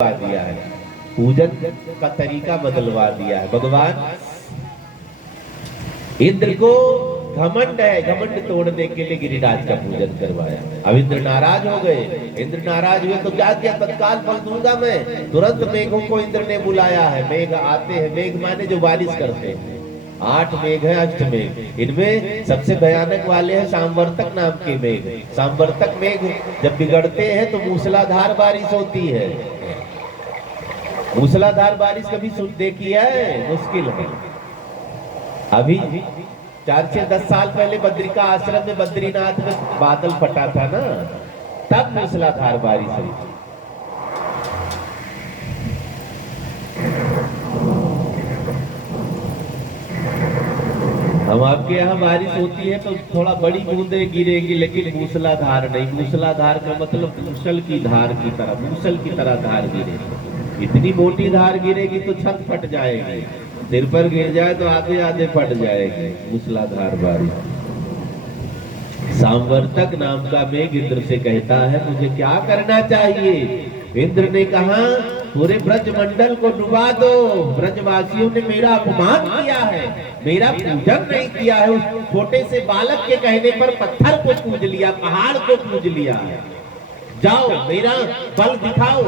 दिया है, पूजन का तरीका बदलवा दिया है। भगवान इंद्र को घमंड है, घमंड तोड़ने के लिए गिरिराज का पूजन करवाया। अब इंद्र नाराज हो गए। इंद्र नाराज हुए तो क्या किया, तत्काल फल दूंगा मैं। तुरंत मेघों को इंद्र ने बुलाया है। मेघ आते हैं, मेघ माने जो बारिश करते हैं। 8 मेघ है, अष्टमेघ। इनमें सबसे भयानक वाले हैं सांवर्तक नाम के मेघ। सांवर्तक मेघ जब बिगड़ते हैं तो मूसलाधार बारिश होती है। मूसलाधार बारिश कभी सुन देखी है? मुश्किल है। अभी 4 से 10 साल पहले बद्रिका आश्रम में बद्रीनाथ में बादल फटा था ना, तब मूसलाधार बारिश हुई। हम आपके यहाँ बारिश होती है तो थोड़ा बड़ी बूंदे गिरेगी, लेकिन मूसलाधार नहीं। मूसलाधार का मतलब मूसल की धार की तरह, मूसल की तरह धार गिरेगी। इतनी मोटी धार गिरेगी तो छत फट जाएगी, सिर पर गिर जाए तो आधे आधे फट जाएगी। मूसलाधार बारिश। सांवर्तक नाम का मेघ इंद्र से कहता है मुझे क्या करना चाहिए। इंद्र ने कहा पूरे ब्रजमंडल को डुबा दो। ब्रजवासियों ने मेरा अपमान किया है, मेरा पूजन नहीं किया है। उस छोटे से बालक के कहने पर पत्थर को पूज लिया, पहाड़ को पूज लिया। जाओ मेरा बल दिखाओ।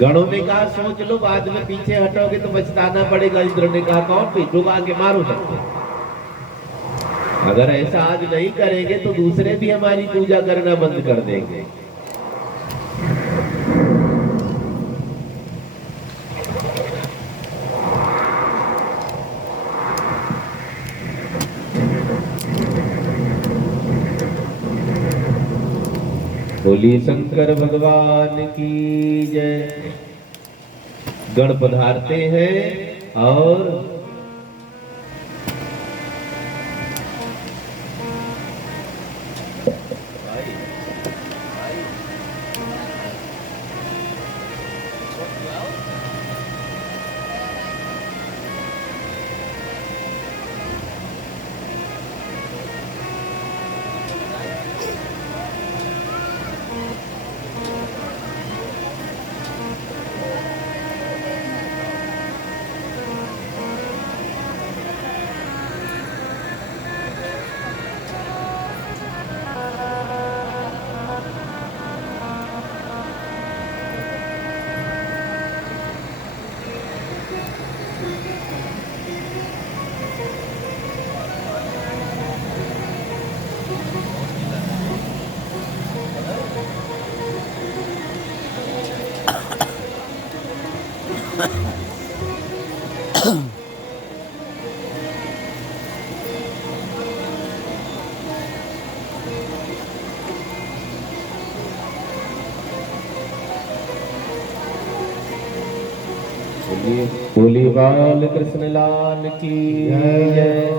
गणों ने कहा सोच लो, बाद में पीछे हटोगे तो पछताना पड़ेगा। इंद्र ने कहा कौन पे डुबा के मारो सबको। अगर ऐसा आज नहीं करेंगे तो दूसरे भी हमारी पूजा करना बंद कर देंगे। बोलिए शंकर भगवान की जय। गण पधारते हैं और बोली बाल कृष्ण लाल की जय।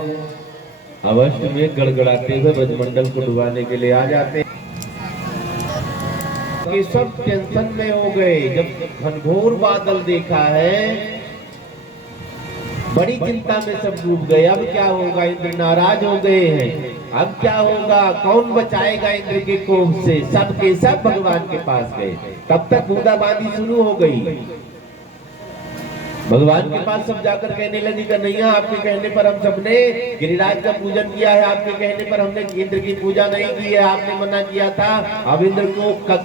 अवश्य में गड़गड़ाते हुए ब्रजमंडल को डुबाने के लिए आ जाते हैं। सब टेंशन में हो गए जब घनघोर बादल देखा है, बड़ी चिंता में सब डूब गए। अब क्या होगा, इंद्र नाराज हो गए हैं। अब क्या होगा, कौन बचाएगा इंद्र के कोप से। सब के सब भगवान के पास गए। तब तक बूंदाबांदी शुरू हो गई। भगवान के पास सब जाकर कहने लगी कन्हैया आपके कहने पर हम सबने गिरिराज का पूजन किया है, आपके कहने पर हमने इंद्र की पूजा नहीं की है, आपने मना किया था। अब इंद्र को का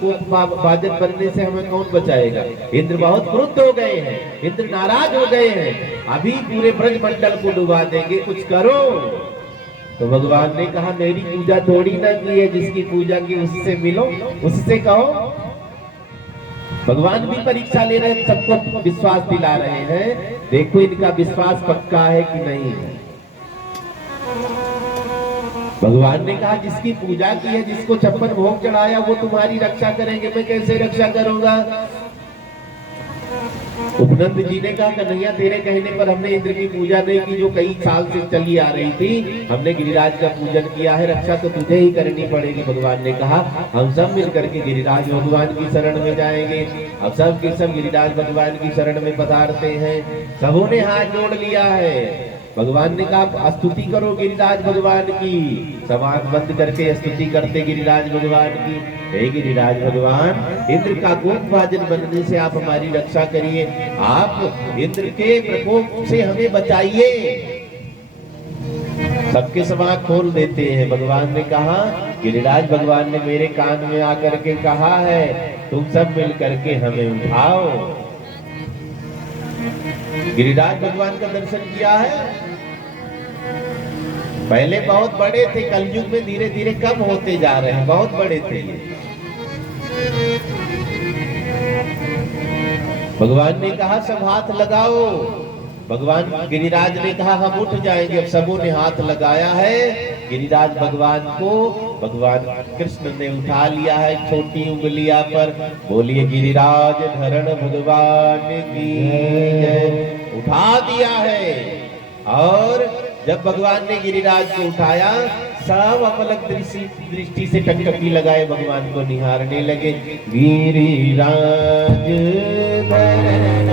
बाजत बनने से हमें कौन बचाएगा। इंद्र बहुत क्रुद्ध हो गए हैं, इंद्र नाराज हो गए हैं। अभी पूरे ब्रजमंडल को डुबा देंगे, कुछ करो। तो भगवान ने कहा मेरी पूजा थोड़ी ना की है, जिसकी पूजा की उससे मिलो, उससे कहो। भगवान भी परीक्षा ले रहे हैं, सबको विश्वास दिला रहे हैं, देखो इनका विश्वास पक्का है कि नहीं है। भगवान ने कहा जिसकी पूजा की है, जिसको 56 भोग चढ़ाया, वो तुम्हारी रक्षा करेंगे, मैं कैसे रक्षा करूंगा। उपनंद जी ने कहा कन्हैया तेरे कहने पर हमने इंद्र की पूजा नहीं की, जो कई साल से चली आ रही थी। हमने गिरिराज का पूजन किया है, रक्षा तो तुझे ही करनी पड़ेगी। भगवान ने कहा हम सब मिलकर के गिरिराज भगवान की शरण में जाएंगे। अब सब के सब गिरिराज भगवान की शरण में पधारते हैं। सबों ने हाथ जोड़ लिया है। भगवान ने कहा स्तुति करो गिरिराज भगवान की। सब आंख बंद करके स्तुति करते गिरिराज भगवान की। हे गिरिराज भगवान, इंद्र का कोप भाजन बनने से आप हमारी रक्षा करिए, आप इंद्र के प्रकोप से हमें बचाइए। सबके सब आंख खोल देते हैं। भगवान ने कहा, गिरिराज भगवान ने मेरे कान में आकर के कहा है, तुम सब मिल करके हमें उठाओ। गिरिराज भगवान का दर्शन किया है। पहले बहुत बड़े थे, कलयुग में धीरे धीरे कम होते जा रहे हैं, बहुत बड़े थे ये। भगवान ने कहा सब हाथ लगाओ। भगवान गिरिराज ने कहा हम उठ जाएंगे। अब सबों ने हाथ लगाया है। गिरिराज भगवान को भगवान कृष्ण ने उठा लिया है छोटी उंगलियां पर। बोलिए गिरिराज धरण भगवान की जय। उठा दिया है। और जब भगवान ने गिरिराज को उठाया, सब अपलक दृष्टि से टकटकी लगाए भगवान को निहारने लगे। गिरिराज धरण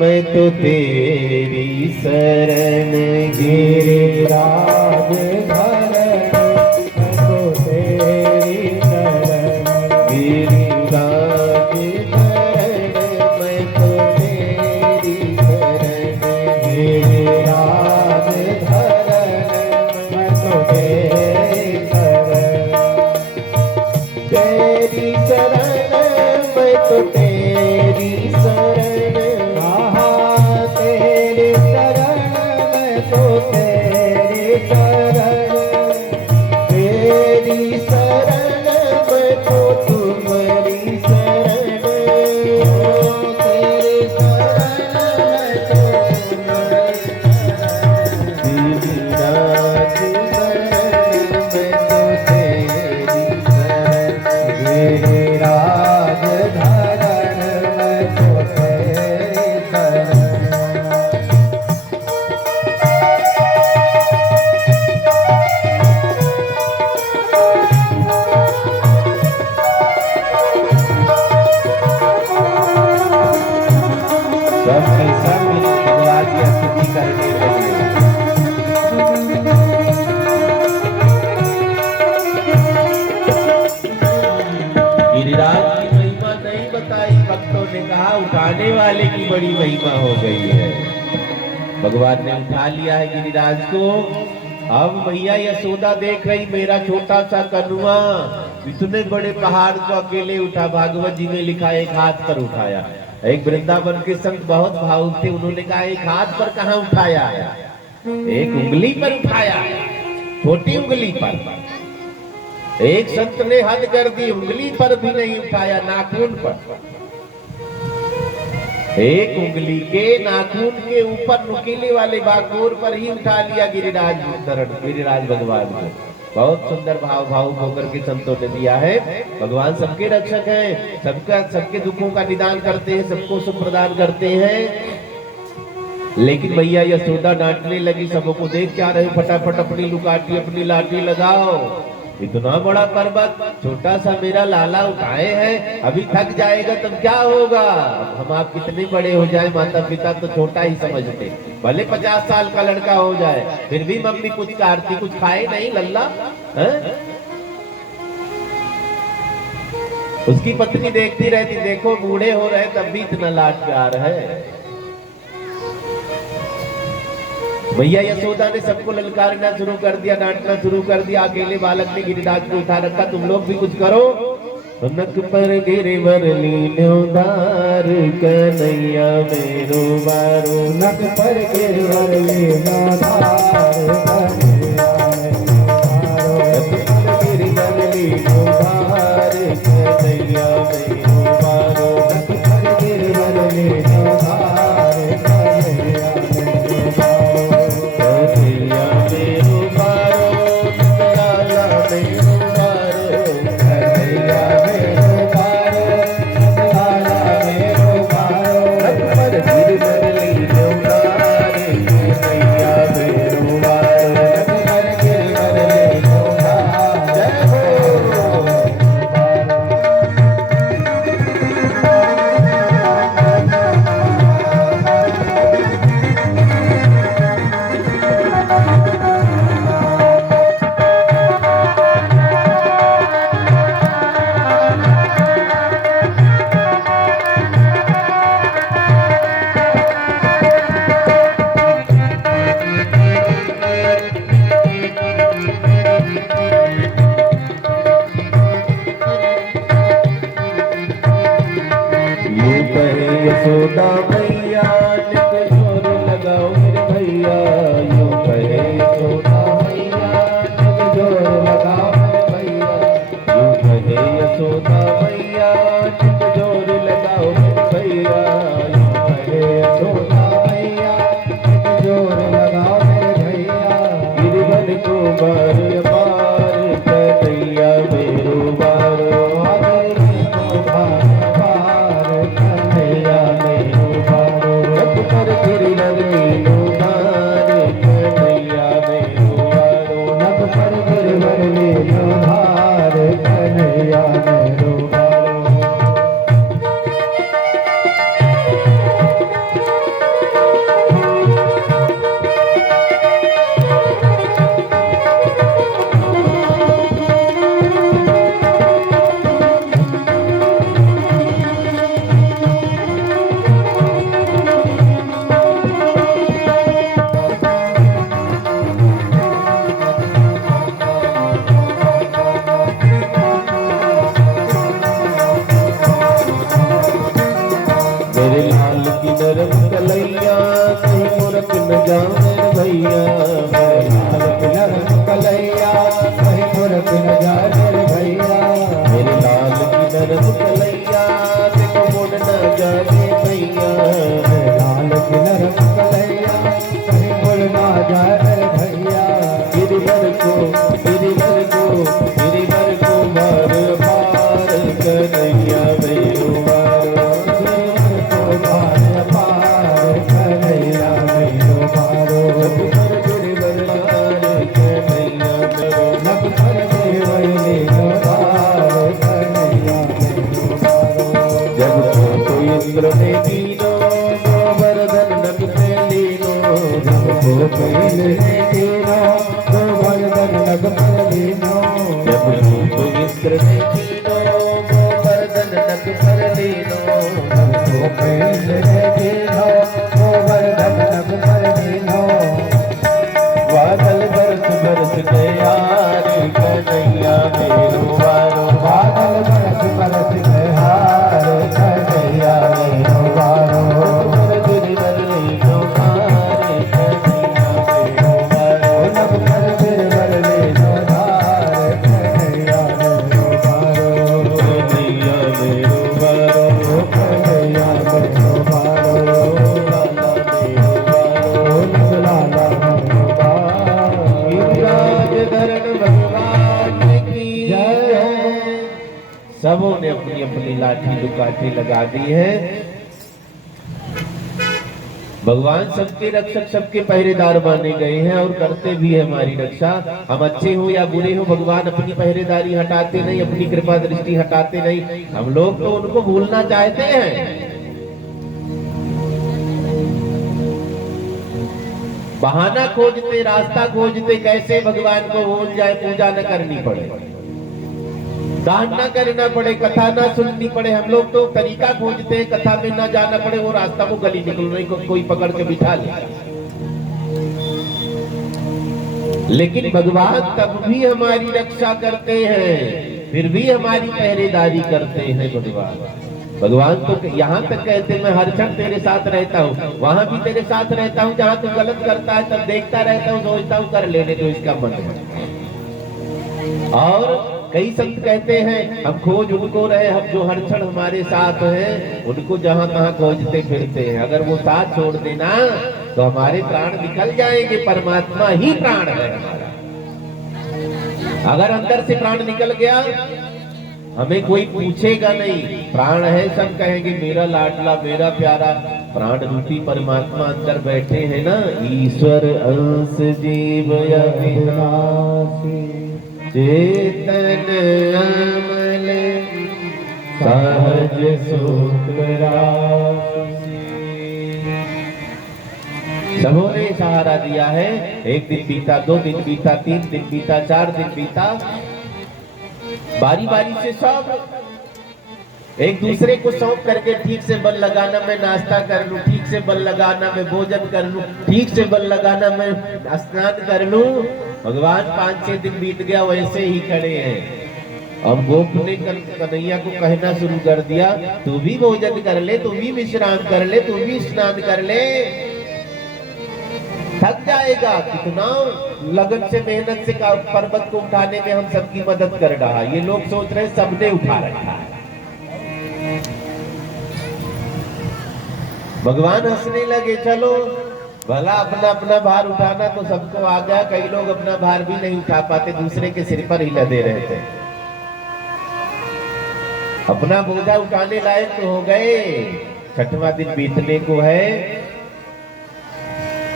मैं तो तेरी शरण, गिरिराज धरण मैं तो तेरी शरण, गिरिराज धरण मैं तो तेरी शरण, गिरिराज धरण मैं तो तेरी शरण, तेरी शरण मैं तो तेरी शरण, उठाने वाले की बड़ी महिमा हो गई है। भगवान ने उठा लिया है गिरिराज को। अब मैया यशोदा देख रही, मेरा छोटा सा कन्हुआ इतने बड़े पहाड़ को अकेले उठा। भागवत जी में लिखा एक हाथ पर उठाया। एक वृंदावन के संत बहुत भावुक थे, उन्होंने कहा एक हाथ पर कहाँ उठाया है, एक उंगली पर उठाया है, छोटी उंगली पर। एक संत ने हद कर दी, उंगली पर भी नहीं उठाया, नाखून पर। एक उंगली के नाखून के ऊपर नुकीले वाले बागोर पर ही उठा लिया गिरिराज भगवान को। बहुत सुंदर भावुक होकर के संतों ने दिया है। भगवान सबके रक्षक हैं, सबके दुखों का निदान करते हैं, सबको सुख प्रदान करते हैं। लेकिन मैया यशोदा डांटने लगी, सबको देख क्या रहे, फटाफट अपनी लुकाटी अपनी लाठी लगाओ। इतना बड़ा पर्वत छोटा सा मेरा लाला उठाए हैं, अभी थक जाएगा तब क्या होगा। हम आप कितने बड़े हो जाए, माता पिता तो छोटा ही समझते, भले 50 साल का लड़का हो जाए, फिर भी मम्मी कुछ काटती, कुछ खाए नहीं लल्ला है? उसकी पत्नी देखती रहती, देखो बूढ़े हो रहे तब भी इतना लाड प्यार है। भैया यशोदा ने सबको ललकारना शुरू कर दिया, डांटना शुरू कर दिया। अकेले बालक ने गिरिराज को उठा रखा, तुम लोग भी कुछ करो। नक पर गिरिवर लीनोदार कन्हैया मेरो बारो, नक पर गिरिवर लीनोदार कन्हैया मेरो बारो, गिरिवर लीनोदार कन्हैया मेरो बारो, नक पर गिरिवर लीनोदार कन्हैया मेरो बारो, लाला मेरो बारो, कन्हैया मेरो बारो, लाला मेरो बारो, पर गिरवर लीनोदार कन्हैया मेरो बारो, यशोदा मैया नित जोर लगाओ मेरे भैया, यूं कहे यशोदा मैया नित जोर लगाओ मेरे भैया, यूं कहे यशोदा मैया नित जोर लगाओ मेरे भैया, यूं कहे यशोदा मैया नित जोर लगाओ मेरे भैया। गिरिवन को बार पार कन्हैया मेरो बारो, गिरिवन को बार पार कन्हैया मेरो बारो, जब पर गिरिवन लीनो धार कन्हैया मेरो बारो, जब पर गिरिवन लीनो धार कन्हैया मेरो बारो। मेरे लाल की नरम कलैया कहीं मुरक न जाए भैया, मेरे लाल की नरम कलैया कहीं मुरक न जाए भैया, मेरे लाल की नरम कलैया देखो मुड़ न जाए भैया, मेरे लाल की नरम कलैया कहीं मुड़ न जाए भैया। गिरिवर को मार पार कन्हैया मेरो बारो, इंद्र ने दीनो गोवर्धन नग पे लीनो, जब इंद्र ने दीनो गोवर्धन नग पे लीनो, जब इंद्र ने दीनो गोवर्धन नग पर लीनो, जब इंद्र ने दीनो गोवर्धन नग पर लीनो। बादल बरस बरस गया रे कन्हैया मेरो बारो, बादल बरस बरस गया रे कन्हैया मेरो बारो, गिरिवर लीनो धार कन्हैया मेरो बारो, नभ पर गिरिवर लीनो धार कन्हैया मेरो बारो, कन्हैया मेरो बारो, कन्हैया मेरो बारो, लाला मेरो बारो, लाला मेरो बारो। गिरिराज धरण भगवान की जय। सबों ने अपनी अपनी लाठी दुकाठी लगा दी है। भगवान सबके रक्षक सबके पहरेदार माने गए हैं और करते भी है हमारी रक्षा। हम अच्छे हो या बुरे हो, भगवान अपनी पहरेदारी हटाते नहीं, अपनी कृपा दृष्टि हटाते नहीं। हम लोग तो उनको भूलना चाहते हैं, बहाना खोजते, रास्ता खोजते, कैसे भगवान को भूल जाए, पूजा न करनी पड़े, दान न करना पड़े, कथा न सुननी पड़े। हम लोग तो तरीका खोजते हैं, कथा में न जाना पड़े, वो रास्ता को गली निकलने को कोई पकड़ के बिठा ले। लेकिन भगवान तब भी हमारी रक्षा करते हैं, फिर भी हमारी पहरेदारी करते हैं। भगवान तो यहाँ तक कहते मैं हर क्षण तेरे साथ रहता हूँ, वहां भी तेरे साथ रहता हूँ, जहाँ तू गलत करता है तब देखता रहता हूँ, सोचता हूँ कर लेने दो इसका मन है। और कई संत कहते हैं हम खोज उनको रहे, हम जो हर क्षण हमारे साथ हैं उनको जहां तहां खोजते फिरते हैं। अगर वो साथ छोड़ देना तो हमारे प्राण निकल जाएंगे। परमात्मा ही प्राण है हमारा। अगर अंदर से प्राण निकल गया हमें कोई पूछेगा नहीं, प्राण है सब कहेंगे मेरा लाडला मेरा प्यारा। प्राण रूपी परमात्मा अंदर बैठे हैं ना। ईश्वर अंश जीव अविनाशी चेतन अमल सहज सुख राशि। सबों ने सहारा दिया है। एक दिन बीता, 2 दिन बीता, 3 दिन बीता, 4 दिन बीता, बारी बारी से सब एक दूसरे को सौंप करके ठीक से बल लगाना मैं नाश्ता कर लूं, ठीक से बल लगाना मैं भोजन कर लूं, ठीक से बल लगाना मैं स्नान कर लूं। भगवान 5-6 दिन बीत गया वैसे ही खड़े हैं। अब गोप ने कन्हैया को कहना शुरू कर दिया, तू भी भोजन कर ले, तू भी विश्राम कर ले, तू भी स्नान कर ले, थक जाएगा। कितना लगन से मेहनत से पर्वत को उठाने में हम सबकी मदद कर रहा। ये लोग सोच रहे सबने उठा रखा है। भगवान हंसने लगे, चलो भला अपना अपना भार उठाना तो सबको आ गया। कई लोग अपना भार भी नहीं उठा पाते, दूसरे के सिर पर ही लदे रहे थे। अपना बोझा उठाने लायक तो हो गए। छठवां दिन बीतने को है।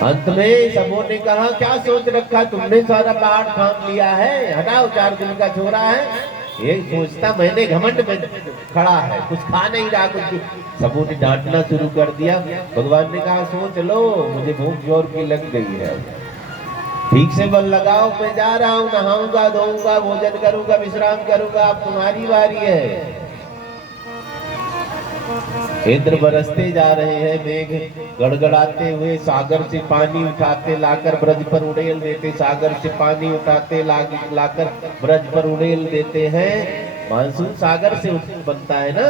अंत में सबों ने कहा, क्या सोच रखा तुमने, सारा पहाड़ थाम लिया है, हटाओ, 4 दिन का छोरा है। ये सोचता मैंने घमंड में खड़ा है, कुछ खा नहीं रहा, कुछ। सबों ने डांटना शुरू कर दिया। भगवान ने कहा, सोच लो, मुझे भूख जोर की लग गई है, ठीक से बल लगाओ, मैं जा रहा हूँ, नहाऊंगा, धोऊंगा, भोजन करूंगा, विश्राम करूंगा, अब तुम्हारी बारी है। इंद्र बरसते जा रहे हैं, मेघ गड़गड़ाते हुए सागर से पानी उठाते लाकर ब्रज पर उड़ेल देते, सागर से पानी उठाते लाकर ब्रज पर उड़ेल देते हैं। मानसून सागर से बनता है ना,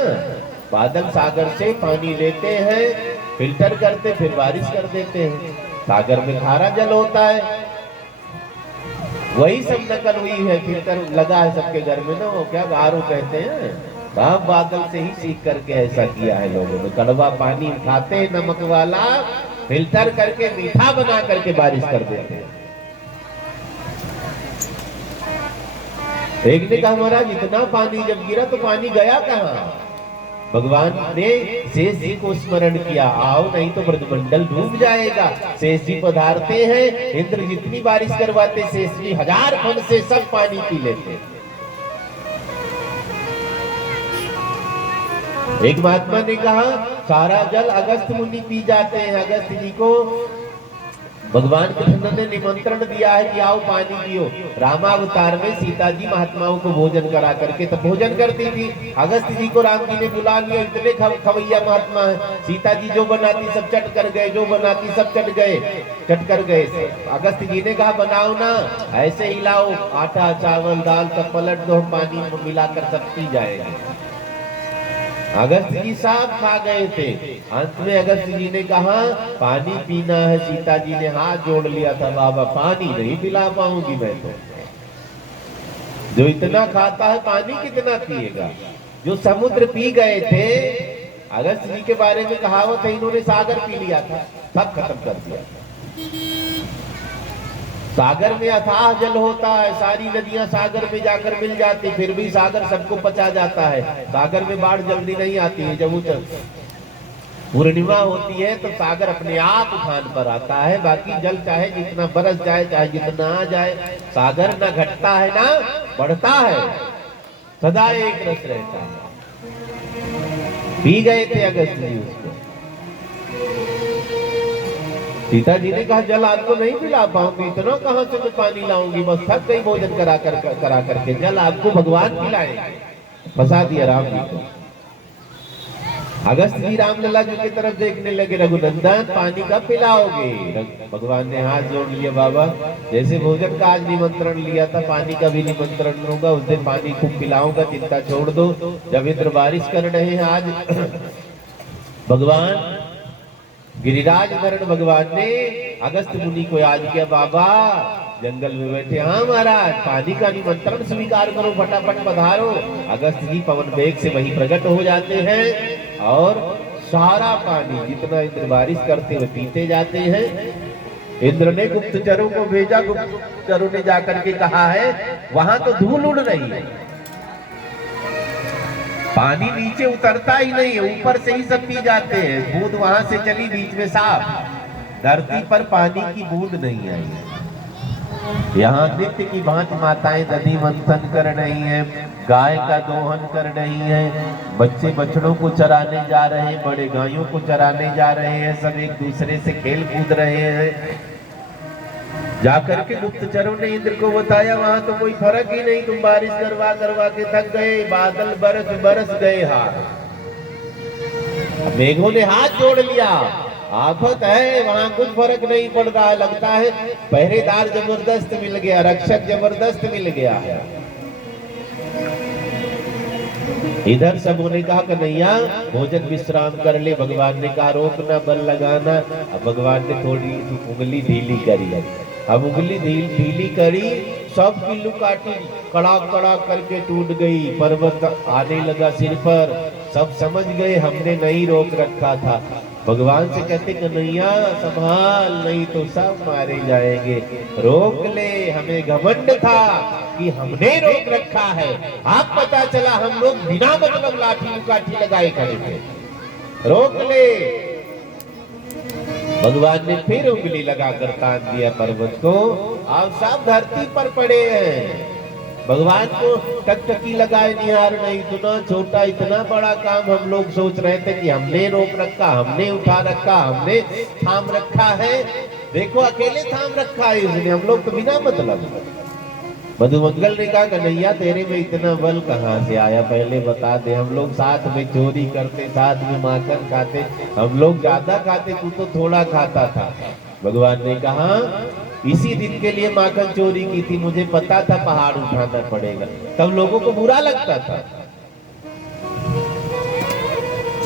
बादल सागर से पानी लेते हैं, फिल्टर करते, फिर बारिश कर देते हैं। सागर में खारा जल होता है, वही सब नकल हुई है, फिल्टर लगा है सबके घर में ना, वो क्या आरओ कहते हैं। सब बादल से ही सीख करके ऐसा किया है लोगों ने। कड़वा पानी उठाते हैं नमक वाला, फिल्टर करके मीठा बना करके बारिश कर देते हैं। एक ने कहा, महाराज इतना पानी जब गिरा तो पानी गया कहाँ? भगवान ने शेष जी को स्मरण किया, आओ नहीं तो ब्रजमंडल डूब जाएगा। शेष जी पधारते हैं, इंद्र जितनी बारिश करवाते, शेष जी 1000 फन से सब पानी पी लेते। एक महात्मा ने कहा, सारा जल अगस्त मुनि पी जाते हैं। अगस्त जी को भगवान कृष्ण ने निमंत्रण दिया है कि आओ पानी पियो। रामावतार में सीता जी महात्माओं को भोजन करा करके तब भोजन करती थी। अगस्त जी को राम जी ने बुला लिया, इतने खवैया महात्मा है। सीता जी जो बनाती सब चट कर गए, जो बनाती सब चट कर गए। अगस्त जी ने कहा, बनाओ ना, ऐसे ही लाओ, आटा चावल दाल सब पलट दो, पानी मिलाकर सब पी जाएगा। अगस्त जी साहब खा गए थे। अंत में अगस्त जी ने कहा, पानी पीना है। सीता जी ने हाथ जोड़ लिया था, बाबा पानी नहीं पिला पाऊंगी मैं तो। जो इतना खाता है पानी कितना पिएगा? जो समुद्र पी गए थे, अगस्त जी के बारे में कहावत है, इन्होंने सागर पी लिया था, सब खत्म कर दिया। सागर में अथाह जल होता है, सारी नदियां सागर में जाकर मिल जाती, फिर भी सागर सबको पचा जाता है। सागर में बाढ़ जल्दी नहीं आती है। जब पूर्णिमा होती है तो सागर अपने आप उफान पर आता है। बाकी जल चाहे जितना बरस जाए, चाहे जितना आ जाए, सागर ना घटता है ना बढ़ता है, सदा एक रस रहता है। पी गए थे अगस्त जी उसको। सीता जी ने कहा, जल आपको नहीं पिला पाऊंगी, इतना कहां से मैं पानी लाऊंगी, बस थक गई भोजन करा करके, जल आपको भगवान पिलाएंगे। फंसा दिया राम जी को। अगस्त जी रामलला जी की तरफ देखने लगे, रघुनंदन पानी कब पिलाओगे? भगवान ने हाथ जोड़ लिया, बाबा जैसे भोजन का आज निमंत्रण लिया था, पानी का भी निमंत्रण लूंगा, उस दिन पानी खूब पिलाऊंगा, चिंता छोड़ दो। जब इंद्र बारिश कर रहे हैं आज भगवान गिरिराज वर्ण भगवान ने अगस्त मुनि को याद किया, बाबा जंगल में बैठे, हाँ महाराज पानी का निमंत्रण स्वीकार करो, फटाफट पधारो। अगस्त जी पवन वेग से वहीं प्रकट हो जाते हैं और सारा पानी जितना इंद्र बारिश करते हुए पीते जाते हैं। इंद्र ने गुप्तचरों को भेजा, गुप्तचरों ने जाकर के कहा है, वहां तो धूल उड़ रही है, पानी नीचे उतरता ही नहीं है, ऊपर से ही सब पी जाते हैं। बूंद वहां से चली बीच में साफ, धरती पर पानी की बूंद नहीं आई। यहाँ नित्य की भांति माताएं नदी मंथन कर रही हैं, गाय का दोहन कर रही हैं, बच्चे बछड़ों को चराने जा रहे हैं, बड़े गायों को चराने जा रहे हैं, सब एक दूसरे से खेल कूद रहे हैं। जाकर के गुप्तचरों ने इंद्र को बताया, वहां तो कोई फर्क ही नहीं, तुम बारिश करवा के थक गए, बादल बरस गए। हाथ मेघों ने हाथ जोड़ लिया, आफत है, वहां कुछ फर्क नहीं पड़ रहा है, लगता है पहरेदार जबरदस्त मिल गया, रक्षक जबरदस्त मिल गया है। इधर सबों ने कहा कन्हैया भोजन विश्राम कर ले। भगवान ने कहा रोकना, बल लगाना। अब भगवान ने थोड़ी उंगली ढीली करी। अब उंगली ढीली करी, सब किल्लू काटी कड़ाक कड़ाक करके टूट गई। पर्वत आने लगा सिर पर। सब समझ गए हमने नहीं रोक रखा था। भगवान से कहते कन्हैया संभाल, नहीं तो सब मारे जाएंगे। रोक ले, हमें घमंड था कि हमने रोक रखा है। आप पता चला हम लोग बिना मतलब लाठी काठी लगाए खड़े थे। रोक ले। भगवान ने फिर उंगली लगाकर तान दिया पर्वत को। आप सब धरती पर पड़े हैं। भगवान को टकटकी लगाए निहार नहीं। इतना छोटा इतना बड़ा काम हम लोग सोच रहे थे कि हमने रोक रखा, हमने उठा रखा, हमने थाम रखा है। देखो अकेले थाम रखा है उसने, हम लोग तो बिना मतलब। मधुमंगल ने कहा कन्हैया तेरे में इतना बल कहाँ से आया, पहले बता दे। हम लोग साथ में चोरी करते, साथ में माखन खाते, हम लोग ज्यादा खाते, तू तो थोड़ा खाता था। भगवान ने कहा इसी दिन के लिए माखन चोरी की थी, मुझे पता था पहाड़ उठाना पड़ेगा, तब लोगों को बुरा लगता था।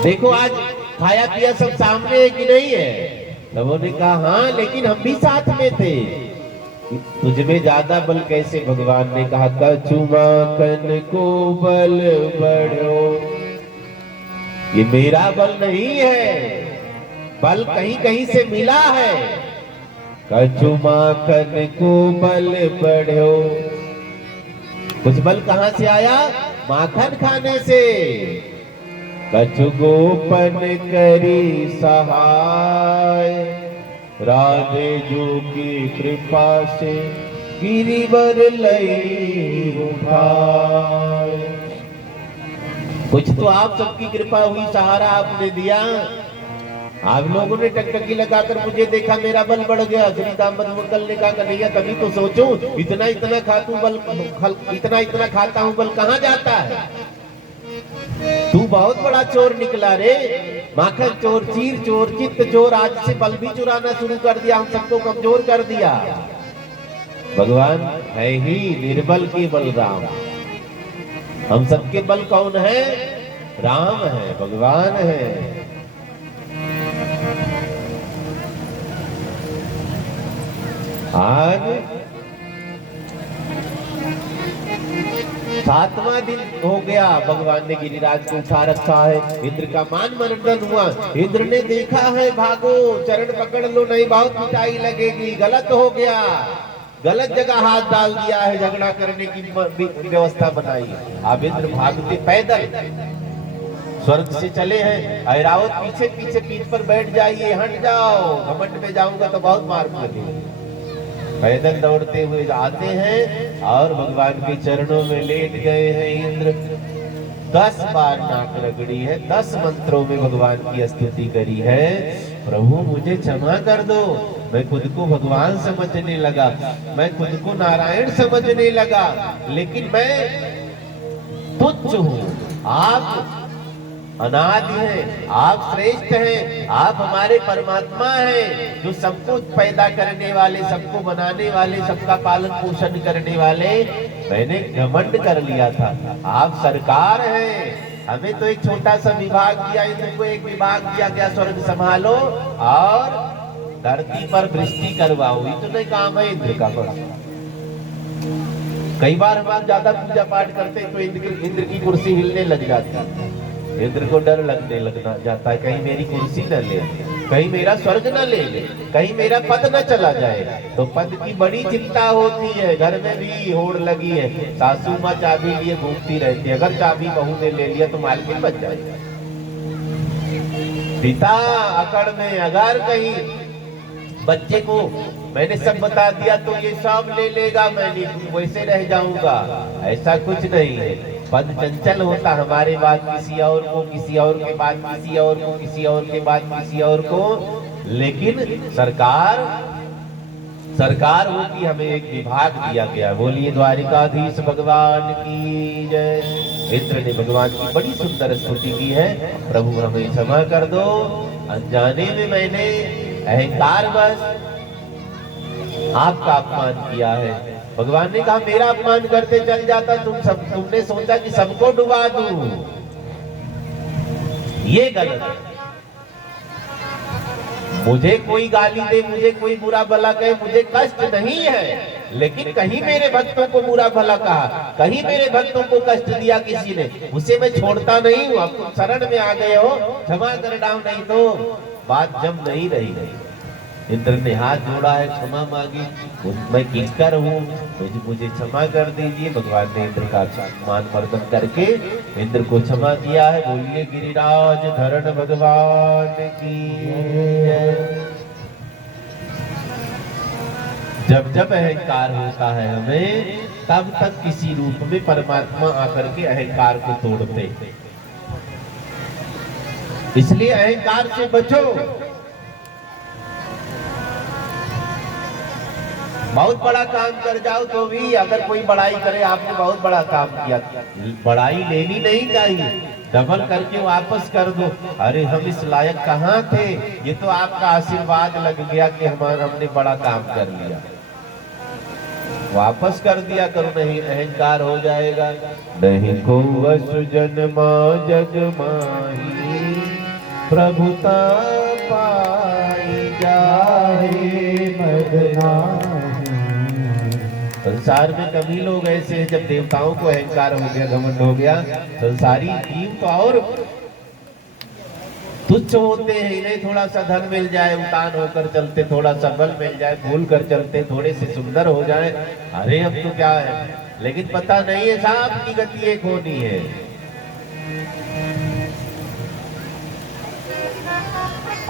देखो आज खाया पिया सब सामने है कि नहीं है। सबों ने कहा हाँ, लेकिन हम भी साथ में थे। तुझमें ज्यादा बल कैसे? भगवान ने कहा कछु माखन को बल बढ़ो। ये मेरा बल नहीं है, बल कहीं कहीं से मिला है। कछु माखन को बल बढ़ो। कुछ बल कहां से आया? माखन खाने से। कछु गोपन करी सहाय, राधे जो की कृपा से गिरिवर लई उठाए। कुछ तो आप सबकी कृपा हुई, सहारा आपने दिया। आप लोगों ने टकटकी लगाकर मुझे देखा, मेरा बल बढ़ गया। श्री मधुमंगल ने कहा कन्हैया तभी तो सोचूं, इतना इतना खातू बल, इतना इतना खाता हूं, बल कहां जाता है? तू बहुत बड़ा चोर निकला रे, माखन चोर, चीर चोर, चित्त चोर। आज से बल भी चुराना शुरू कर दिया, हम सबको कमजोर कर दिया। भगवान है ही निर्बल के बलराम। हम सबके बल कौन है? राम है, भगवान है। आज 7वां दिन हो गया, भगवान ने गिरिराज को उठा रखा है। इंद्र का मान मंडन हुआ। इंद्र ने देखा है, भागो, चरण पकड़ लो, नहीं बहुत पिटाई लगेगी। गलत हो गया, गलत जगह हाथ डाल दिया है, झगड़ा करने की व्यवस्था बनाई। अब इंद्र भागते पैदल स्वर्ग से चले हैं। ऐरावत पीछे पीछे पीठ पर बैठ जाइए, हट जाओ, घमंड में जाऊंगा तो बहुत मार पड़ेगी। पैदल दौड़ते हुए आते हैं और भगवान के चरणों में लेट गए हैं। इंद्र 10 बार नाक रगड़ी है, 10 मंत्रों में भगवान की स्तुति करी है। प्रभु मुझे क्षमा कर दो, मैं खुद को भगवान समझने लगा, मैं खुद को नारायण समझने लगा, लेकिन मैं तुच्छ हूँ। आप अनादि हैं, आप श्रेष्ठ हैं, आप हमारे परमात्मा हैं, जो सबको पैदा करने वाले, सबको बनाने वाले, सबका पालन पोषण करने वाले। मैंने घमंड कर लिया था। आप सरकार हैं, हमें तो एक छोटा सा विभाग दिया, तुमको एक विभाग दिया गया, स्वर्ग संभालो और धरती पर वृष्टि करवाओ। ये तो नहीं काम है इंद्र का। बस कई बार हम ज्यादा पूजा पाठ करते तो इंद्र की कुर्सी हिलने लग जाती है। इंद्र को डर लगने लगना जाता है, कहीं मेरी कुर्सी न ले, कहीं मेरा स्वर्ग न ले ले, कहीं मेरा पद न चला जाए। तो पद की बड़ी चिंता होती है। घर में भी होड़ लगी है, सासू माँ चाबी लिए घूमती रहती है, अगर चाबी बहू ने ले लिया तो मालकिन बच जाएगा। पिता अकड़ में, अगर कहीं बच्चे को मैंने सब बता दिया तो ये सब ले लेगा, मैं वैसे रह जाऊंगा, ऐसा कुछ नहीं है। पद चंचल होता, हमारे बाद किसी और को, किसी और के बाद किसी और को, किसी और के बाद किसी और को, लेकिन सरकार होती, हमें एक विभाग दिया गया। बोलिए द्वारिकाधीश भगवान की जय। इंद्र ने भगवान की बड़ी सुंदर स्तुति की है। प्रभु हमें क्षमा कर दो, अनजाने में मैंने अहंकार बस आपका अपमान किया है। भगवान ने कहा मेरा अपमान करते चल जाता, तुमने सोचा कि सबको डुबा दूं, ये गलत है। मुझे कोई गाली दे, मुझे कोई बुरा भला कहे, मुझे कष्ट नहीं है, लेकिन कहीं मेरे भक्तों को बुरा भला कहा, कहीं मेरे भक्तों को कष्ट दिया किसी ने, उसे मैं छोड़ता नहीं हूँ। अब तुम शरण में आ गए हो, क्षमा कर डालो, नहीं तो बात जम नहीं रही। इंद्र ने हाथ जोड़ा है, क्षमा मांगी, मैं किंकर हूँ, मुझे क्षमा कर दीजिए। भगवान ने इंद्र का मान मर्दन करके इंद्र को क्षमा किया है। बोलिए गिरिराज धरण भगवान की जय। जब जब अहंकार होता है हमें, तब तक किसी रूप में परमात्मा आकर के अहंकार को तोड़ते। इसलिए अहंकार से बचो। बहुत बड़ा काम कर जाओ तो भी अगर कोई बड़ाई करे, आपने बहुत बड़ा काम किया, बड़ाई लेनी नहीं चाहिए, डबल करके वापस कर दो। अरे हम इस लायक कहाँ थे, ये तो आपका आशीर्वाद लग गया कि हमने बड़ा काम कर लिया, वापस कर दिया करो, नहीं अहंकार हो जाएगा। नहीं को वसु जन्मा जग माही, प्रभुता पाई जाए मदना। संसार में कभी लोग ऐसे हैं, जब देवताओं को अहंकार हो गया, घमंड हो गया, संसारी जीव तो और तुच्छ होते हैं। इन्हें थोड़ा सा धन मिल जाए, उतान होकर चलते, थोड़ा सा बल मिल जाए, भूल कर चलते, थोड़े से सुंदर हो जाए, अरे अब तो क्या है, लेकिन पता नहीं है सांप की गति एक होनी है।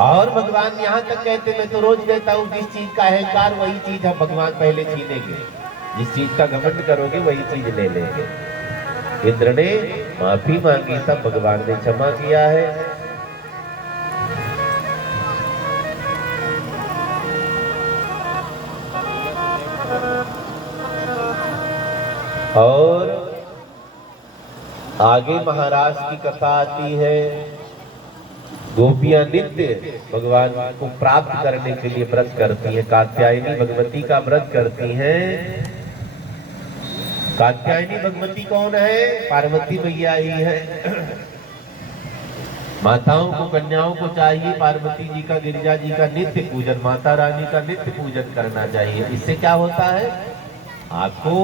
और भगवान यहाँ तक कहते, मैं तो रोज कहता हूँ, जिस चीज का अहंकार वही चीज है भगवान पहले छीनेंगे, जिस चीज का घमंड करोगे वही चीज ले लेंगे। इंद्र ने माफी मांगी, तब भगवान ने क्षमा किया है। और आगे महाराज की कथा आती है। गोपियां नित्य भगवान को प्राप्त करने के लिए व्रत करती हैं, कात्यायनी भगवती का व्रत करती हैं। कात्यायनी भगवती कौन है? पार्वती मैया ही है। माताओं को, कन्याओं को चाहिए पार्वती जी का, गिरिजा जी का नित्य पूजन, माता रानी का नित्य पूजन करना चाहिए। इससे क्या होता है, आपको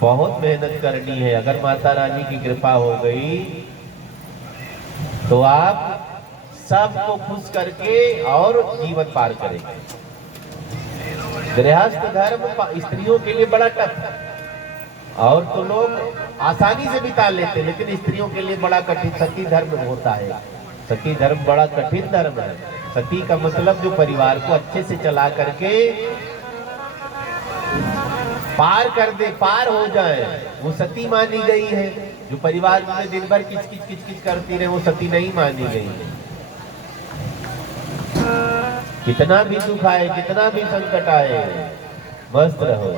बहुत मेहनत करनी है। अगर माता रानी की कृपा हो गई तो आप सबको खुश करके और जीवन पार करेंगे। गृहस्थ धर्म स्त्रियों के लिए बड़ा टफ है, और तो लोग आसानी से बिता लेते, लेकिन स्त्रियों के लिए बड़ा कठिन सती धर्म होता है। सती धर्म बड़ा कठिन धर्म है। सती का मतलब जो परिवार को अच्छे से चला करके पार कर दे, पार हो जाए, वो सती मानी गई है। जो परिवार में दिन भर किच किच किच किच करती रहे, वो सती नहीं मानी गई है। कितना भी दुख आए, कितना भी संकट आए, मस्त रहो।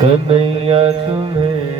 कन्हैया तुम्हें